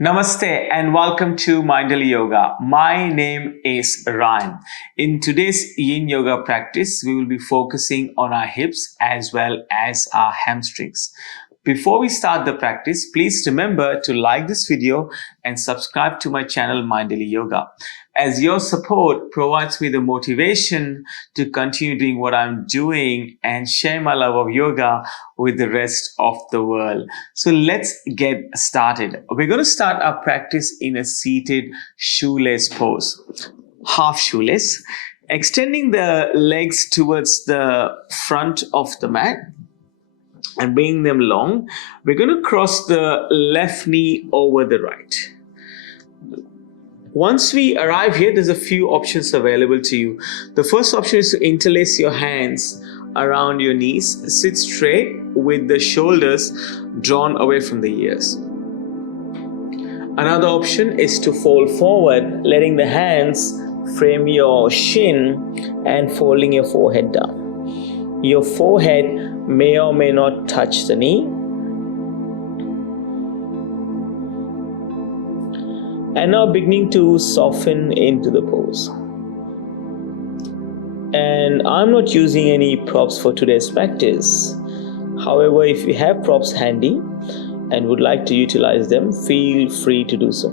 Namaste and welcome to Mindful Yoga. My name is Ryan. In today's Yin Yoga practice, we will be focusing on our hips as well as our hamstrings. Before we start the practice, please remember to like this video and subscribe to my channel Mindful Yoga, as your support provides me the motivation to continue doing what I'm doing and share my love of yoga with the rest of the world. So let's get started. We're going to start our practice in a seated shoelace pose. Half shoelace, extending the legs towards the front of the mat and bringing them long. We're going to cross the left knee over the right. Once we arrive here, there's a few options available to you. The first option is to interlace your hands around your knees. Sit straight with the shoulders drawn away from the ears. Another option is to fold forward, letting the hands frame your shin and folding your forehead down. Your forehead may or may not touch the knee. And now beginning to soften into the pose. And I'm not using any props for today's practice. However, if you have props handy and would like to utilize them, feel free to do so.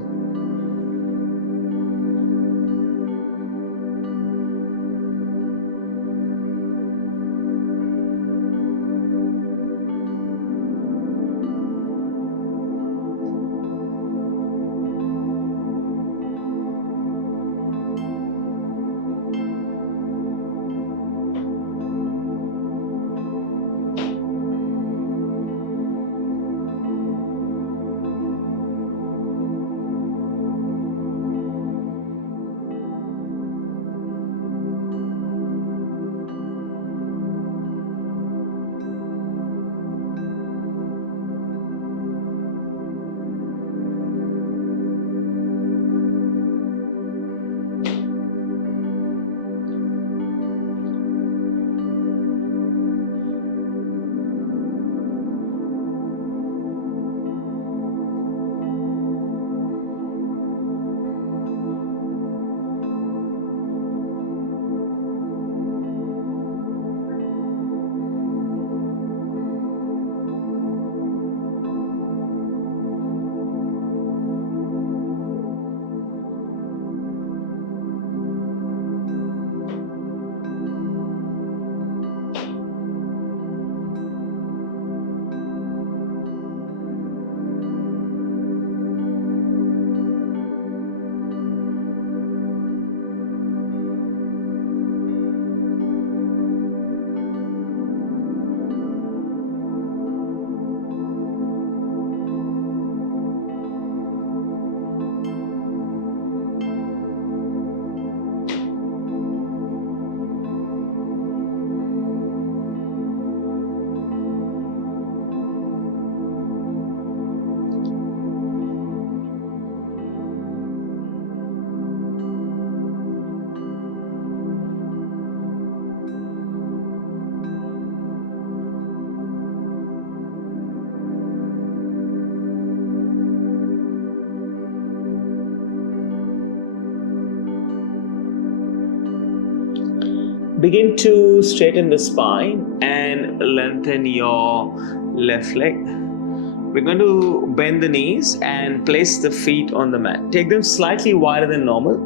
Begin to straighten the spine and lengthen your left leg. We're going to bend the knees and place the feet on the mat. Take them slightly wider than normal.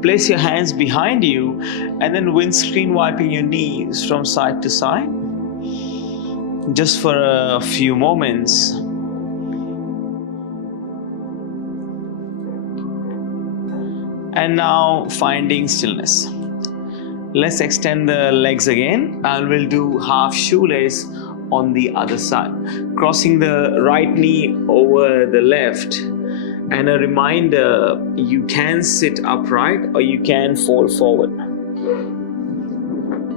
Place your hands behind you and then windscreen wiping your knees from side to side. Just for a few moments. And now finding stillness. Let's extend the legs again and we'll do half shoelace on the other side. Crossing the right knee over the left. And a reminder, you can sit upright or you can fold forward.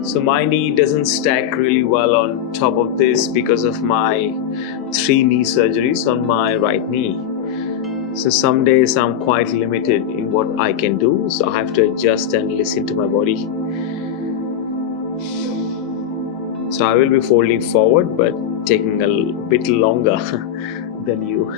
So my knee doesn't stack really well on top of this because of my 3 knee surgeries on my right knee. So some days I'm quite limited in what I can do, so I have to adjust and listen to my body. So I will be folding forward but taking a bit longer than you.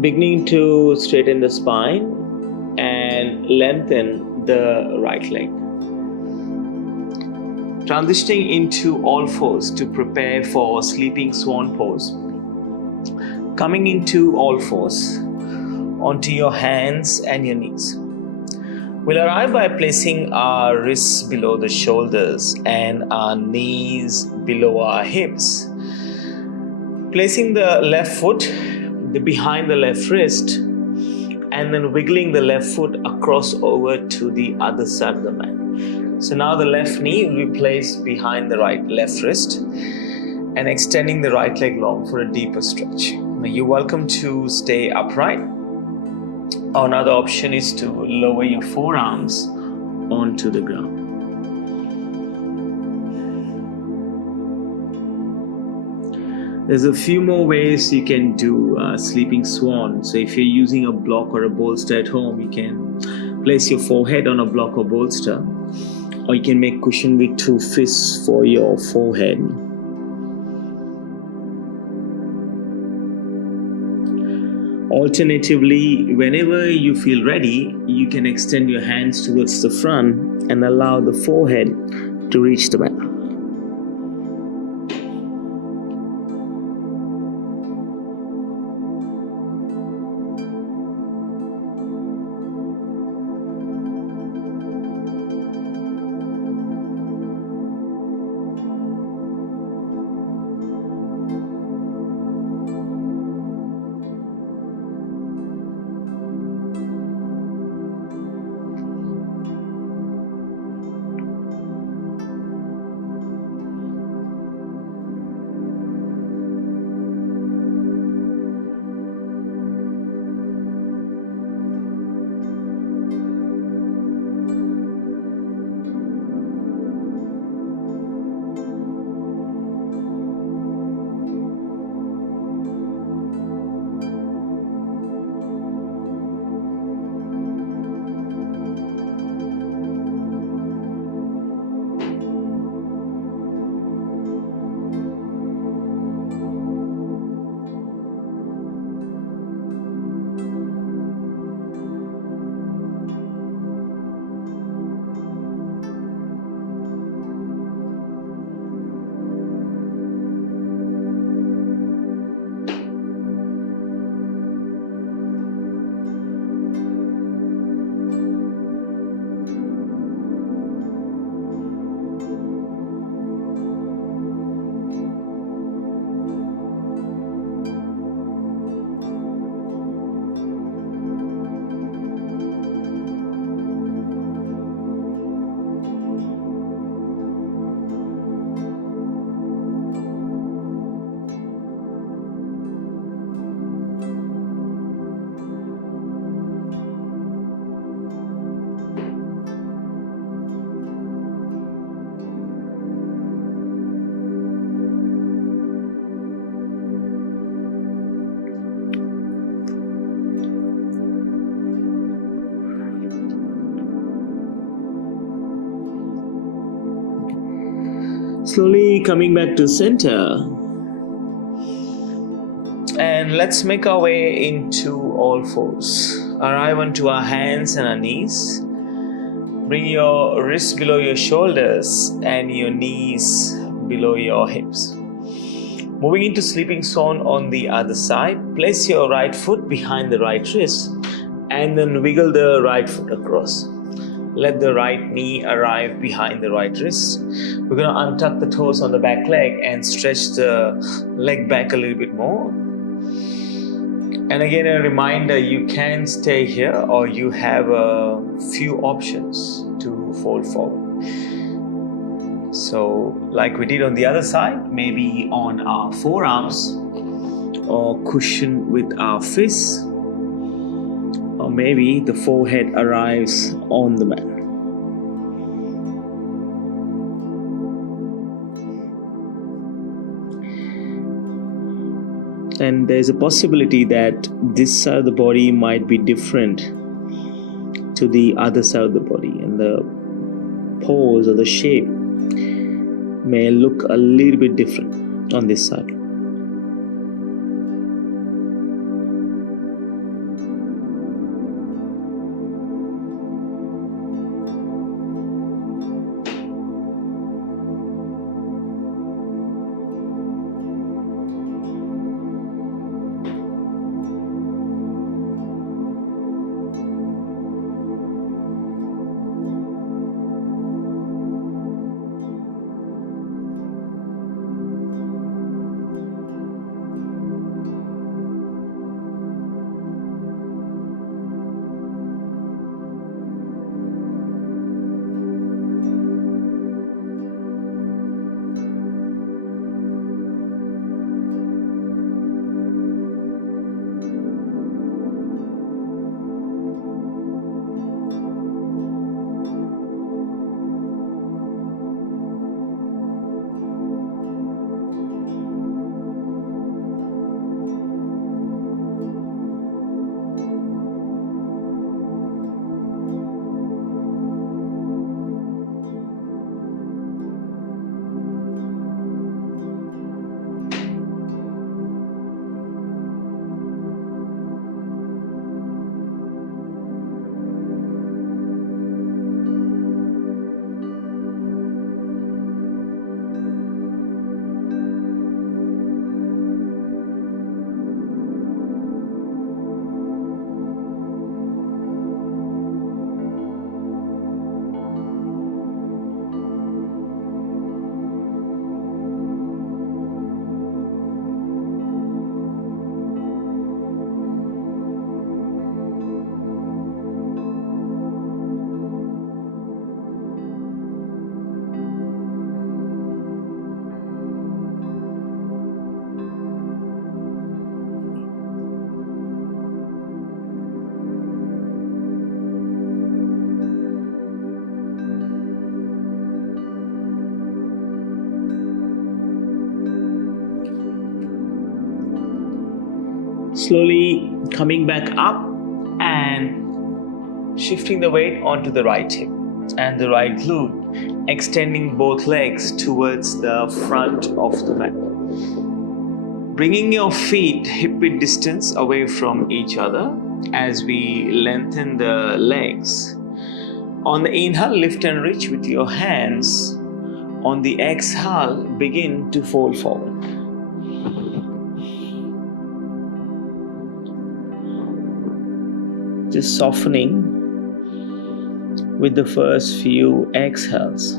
Beginning to straighten the spine and lengthen the right leg. Transitioning into all fours to prepare for sleeping swan pose. Coming into all fours onto your hands and your knees. We'll arrive by placing our wrists below the shoulders and our knees below our hips. Placing the left foot behind the left wrist and then wiggling the left foot across over to the other side of the mat. So now the left knee will be placed behind the left wrist and extending the right leg long for a deeper stretch. Now you're welcome to stay upright. Another option is to lower your forearms onto the ground. There's a few more ways you can do sleeping swan. So if you're using a block or a bolster at home, you can place your forehead on a block or bolster, or you can make cushion with 2 fists for your forehead. Alternatively, whenever you feel ready, you can extend your hands towards the front and allow the forehead to reach the mat. Slowly coming back to center. And let's make our way into all fours. Arrive onto our hands and our knees. Bring your wrists below your shoulders and your knees below your hips. Moving into sleeping swan on the other side. Place your right foot behind the right wrist and then wiggle the right foot across. Let the right knee arrive behind the right wrist. We're going to untuck the toes on the back leg and stretch the leg back a little bit more. And again, a reminder, you can stay here or you have a few options to fold forward. So like we did on the other side, maybe on our forearms or cushion with our fists, or maybe the forehead arrives on the mat. And there's a possibility that this side of the body might be different to the other side of the body, and the pose or the shape may look a little bit different on this side. Slowly coming back up and shifting the weight onto the right hip and the right glute, extending both legs towards the front of the mat. Bringing your feet hip-width distance away from each other as we lengthen the legs. On the inhale, lift and reach with your hands. On the exhale, begin to fold forward. Just softening with the first few exhales.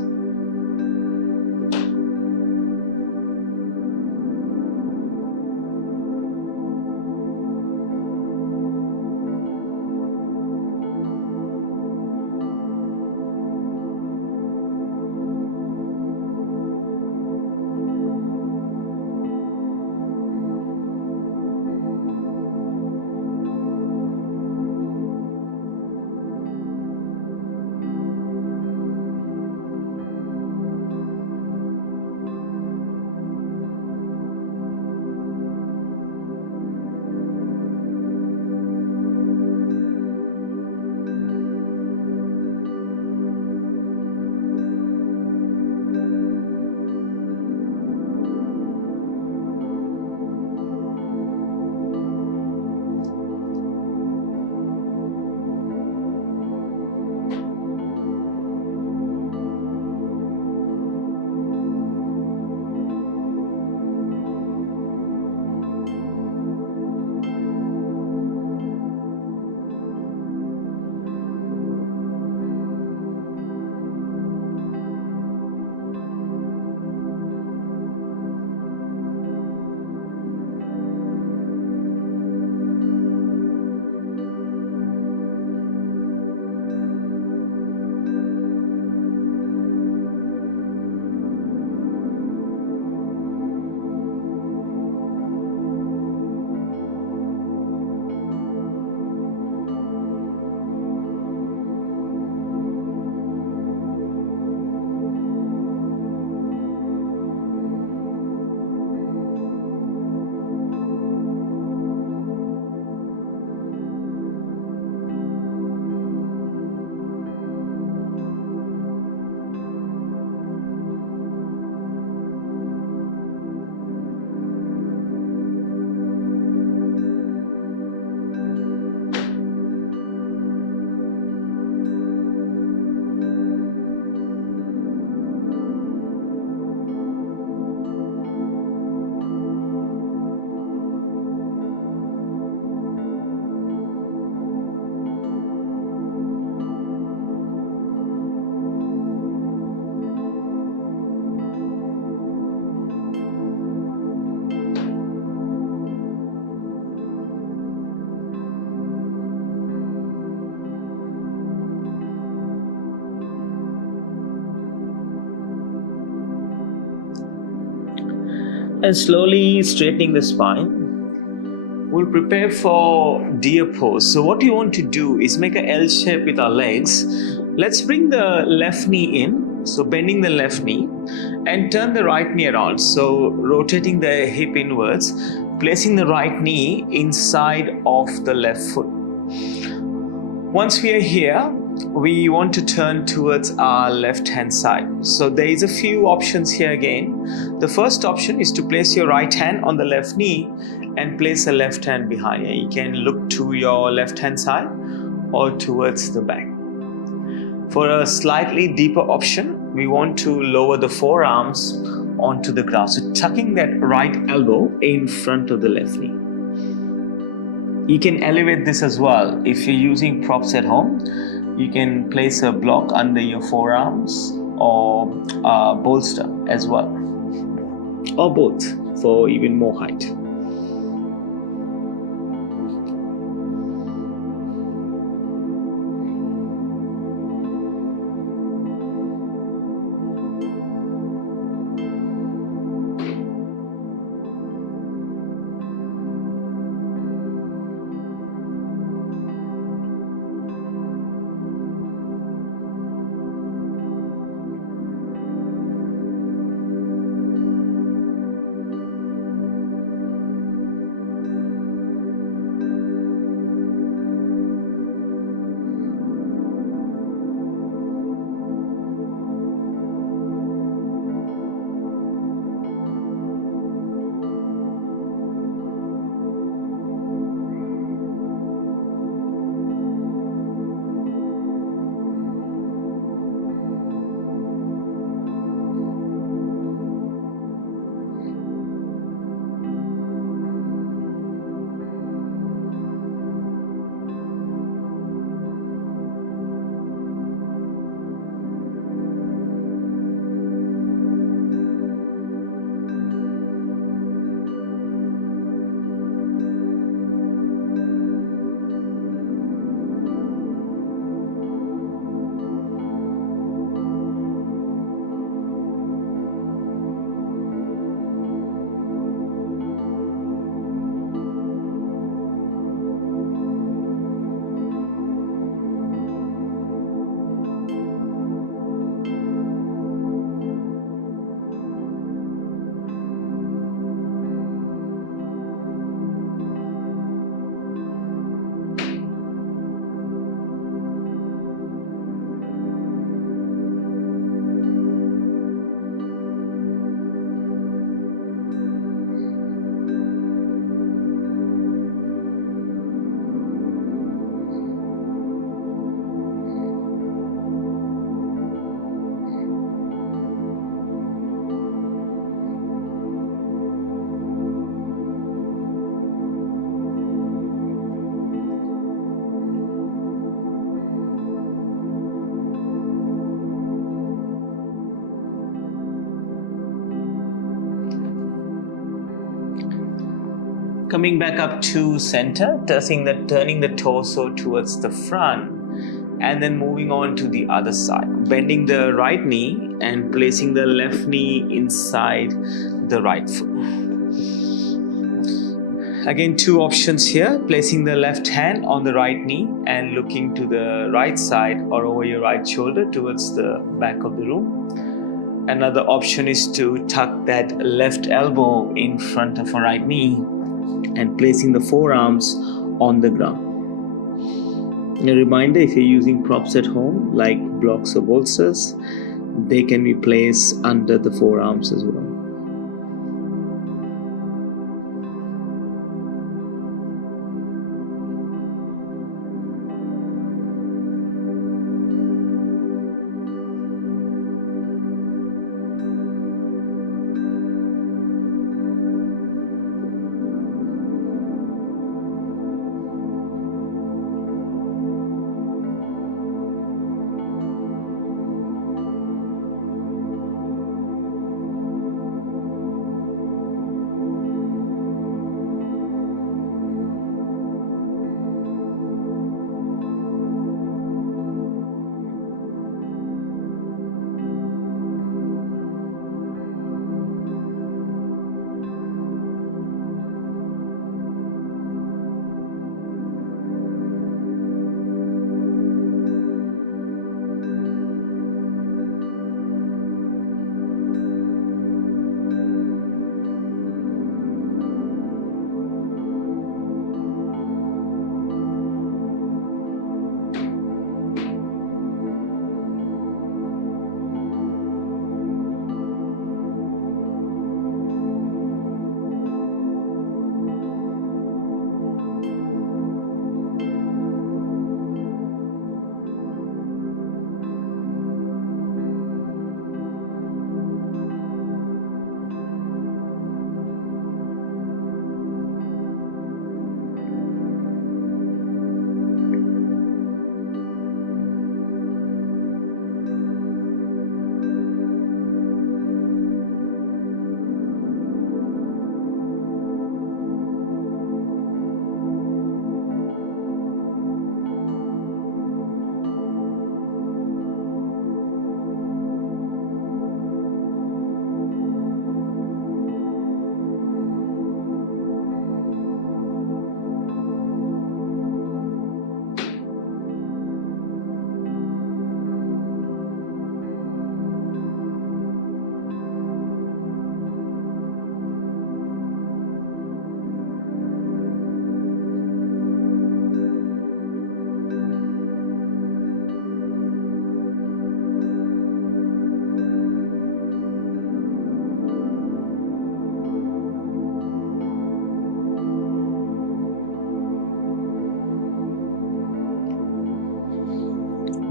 And slowly straightening the spine, we'll prepare for deer pose. So what you want to do is make a L shape with our legs. Let's bring the left knee in, so bending the left knee, and turn the right knee around, so rotating the hip inwards, placing the right knee inside of the left foot. Once we are here, we want to turn towards our left hand side. So there is a few options here again. The first option is to place your right hand on the left knee and place the left hand behind you. You can look to your left hand side or towards the back. For a slightly deeper option, we want to lower the forearms onto the ground. So tucking that right elbow in front of the left knee. You can elevate this as well. If you're using props at home, you can place a block under your forearms or a bolster as well, or both for even more height. Coming back up to center, turning the torso towards the front, and then moving on to the other side. Bending the right knee and placing the left knee inside the right foot. Again, two options here, placing the left hand on the right knee and looking to the right side or over your right shoulder towards the back of the room. Another option is to tuck that left elbow in front of a right knee and placing the forearms on the ground. A reminder, if you're using props at home like blocks or bolsters, they can be placed under the forearms as well.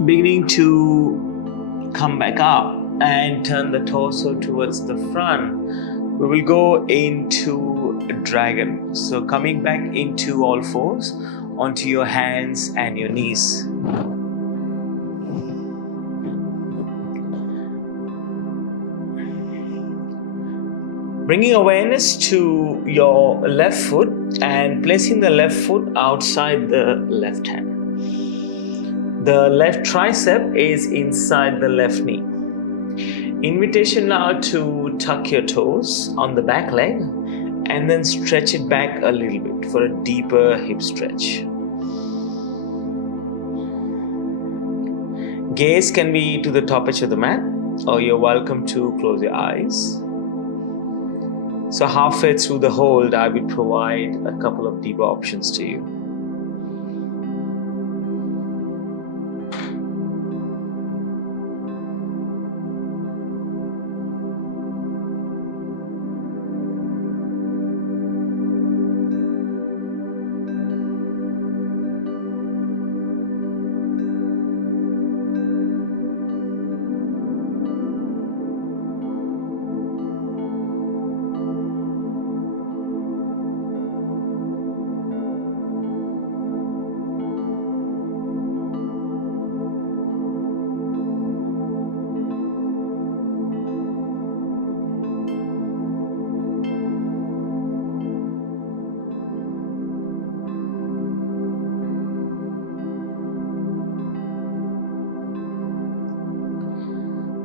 Beginning to come back up and turn the torso towards the front, we will go into a dragon. So coming back into all fours onto your hands and your knees. Bringing awareness to your left foot and placing the left foot outside the left hand. The left tricep is inside the left knee. Invitation now to tuck your toes on the back leg and then stretch it back a little bit for a deeper hip stretch. Gaze can be to the top edge of the mat, or you're welcome to close your eyes. So halfway through the hold, I will provide a couple of deeper options to you.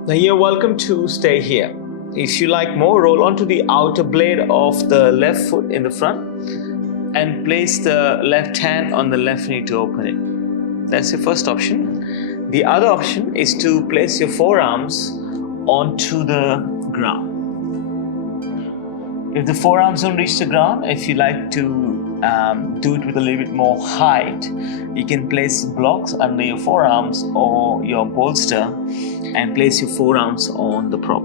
Now you're welcome to stay here. If you like more, roll onto the outer blade of the left foot in the front and place the left hand on the left knee to open it. That's your first option. The other option is to place your forearms onto the ground. If the forearms don't reach the ground, if you like to do it with a little bit more height, you can place blocks under your forearms or your bolster and place your forearms on the prop.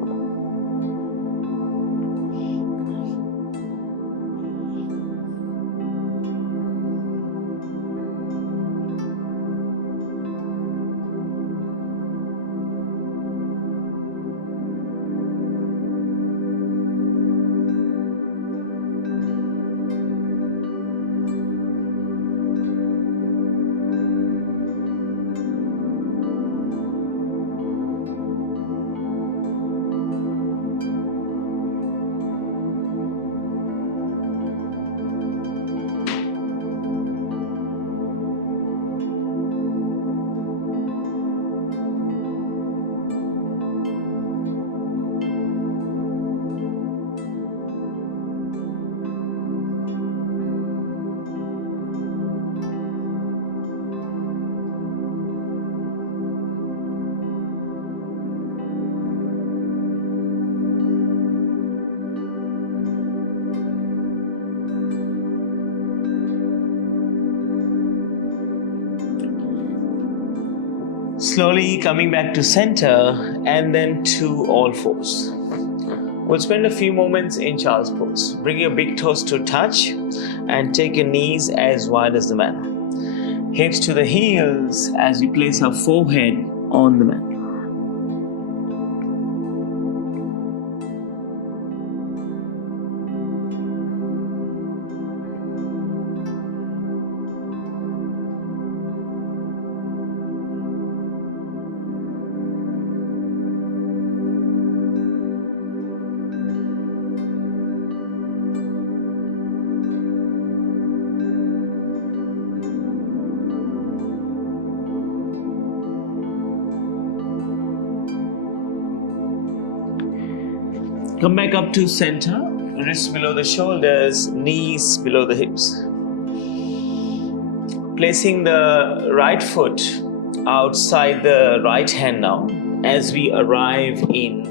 Slowly coming back to center and then to all fours. We'll spend a few moments in child's pose. Bring your big toes to touch and take your knees as wide as the mat. Hips to the heels as we place our forehead on the mat. Come back up to center, wrists below the shoulders, knees below the hips. Placing the right foot outside the right hand now as we arrive in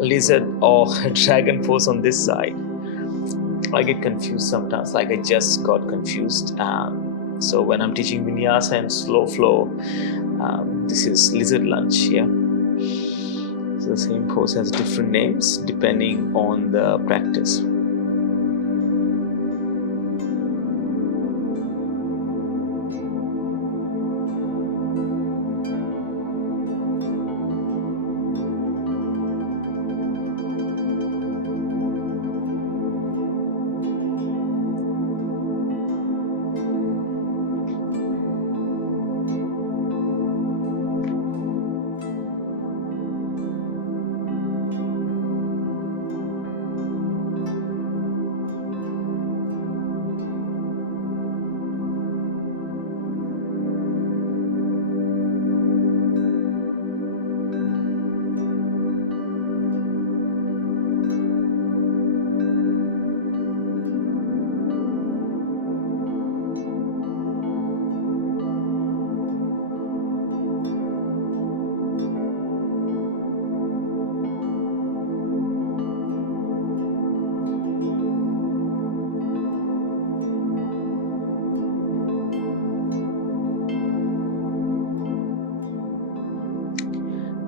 lizard or dragon pose on this side. I get confused sometimes, like I just got confused. So when I'm teaching vinyasa and slow flow, this is lizard lunge here. So the same pose has different names depending on the practice.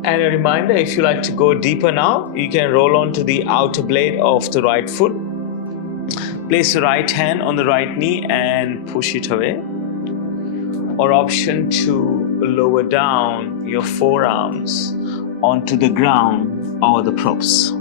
And a reminder, if you like to go deeper now, you can roll onto the outer blade of the right foot. Place the right hand on the right knee and push it away. Or option to lower down your forearms onto the ground or the props.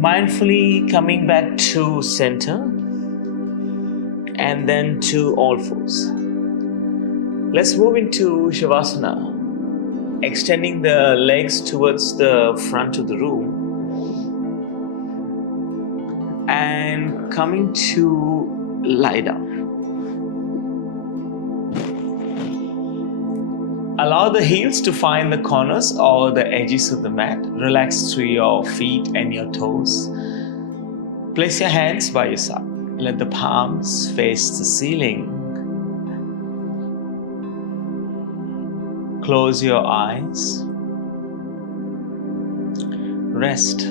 Mindfully coming back to center and then to all fours. Let's move into Savasana, extending the legs towards the front of the room and coming to lie down. Allow the heels to find the corners or the edges of the mat. Relax through your feet and your toes. Place your hands by your side. Let the palms face the ceiling. Close your eyes. Rest.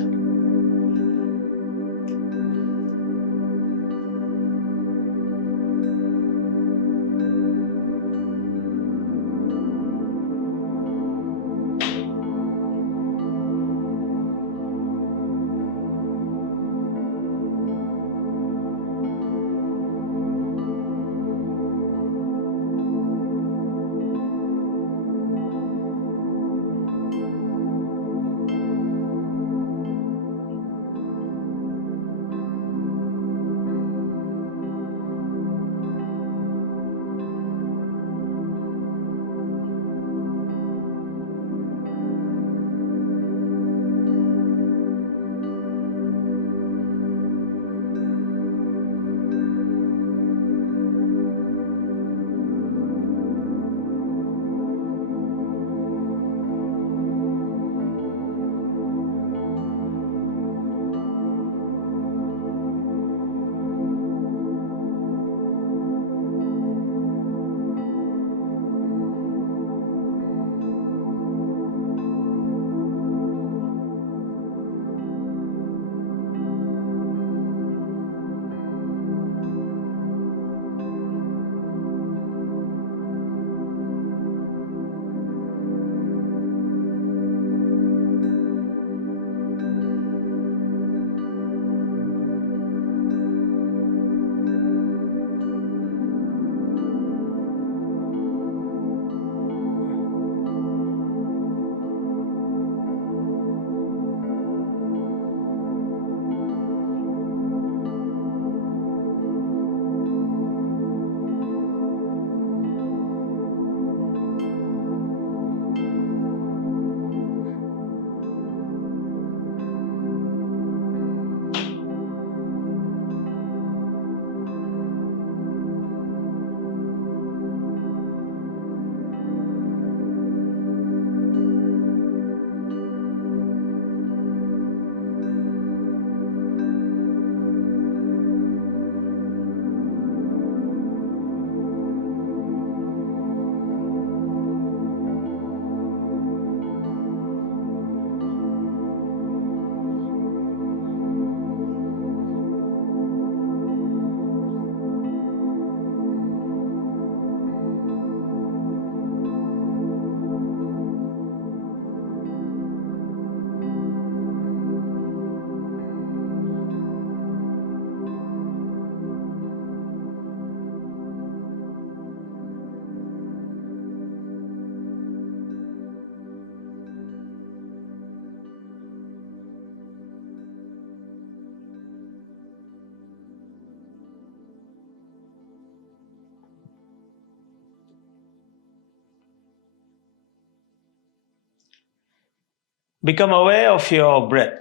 Become aware of your breath.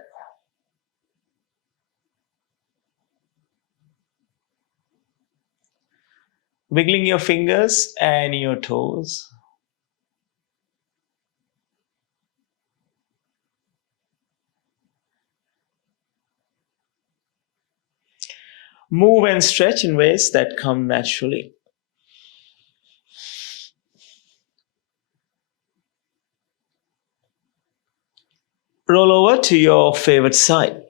Wiggling your fingers and your toes. Move and stretch in ways that come naturally. Roll over to your favorite side.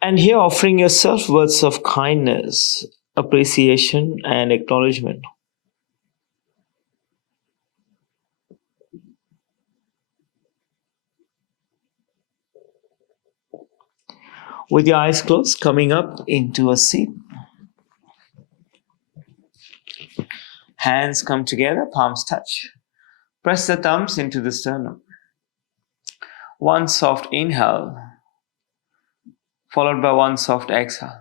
And here offering yourself words of kindness, appreciation, and acknowledgement. With your eyes closed, coming up into a seat. Hands come together, palms touch. Press the thumbs into the sternum. One soft inhale, followed by one soft exhale.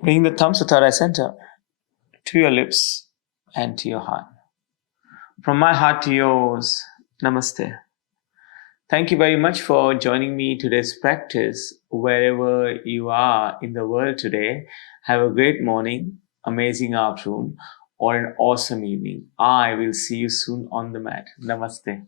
Bring the thumbs to third eye center, to your lips and to your heart. From my heart to yours, namaste. Thank you very much for joining me today's practice. Wherever you are in the world today, have a great morning, amazing afternoon, or an awesome evening. I will see you soon on the mat. Namaste.